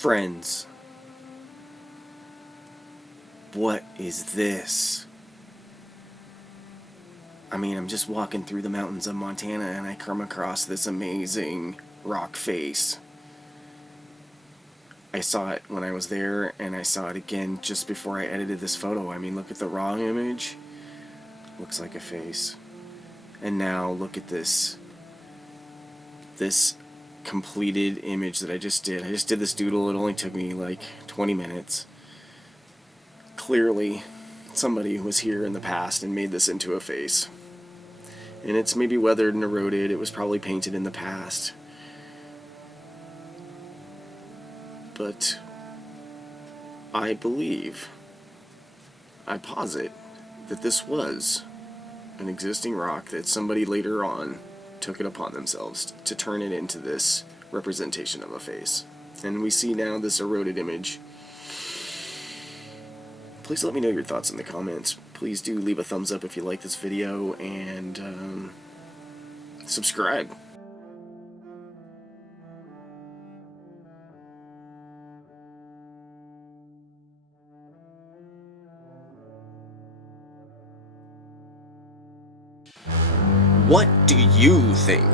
Friends, what is this? I mean, I'm just walking through the mountains of Montana and I come across this amazing rock face. I saw it when I was there, and I saw it again just before I edited this photo. I mean, look at the raw image. Looks like a face. And now look at this. This completed image that I just did. I just did this doodle. It only took me like 20 minutes. Clearly, somebody was here in the past and made this into a face. And it's maybe weathered and eroded. It was probably painted in the past. But I believe, I posit, that this was an existing rock that somebody later on took it upon themselves to turn it into this representation of a face. And we see now this eroded image. Please let me know your thoughts in the comments. Please do leave a thumbs up if you like this video, and subscribe. What do you think?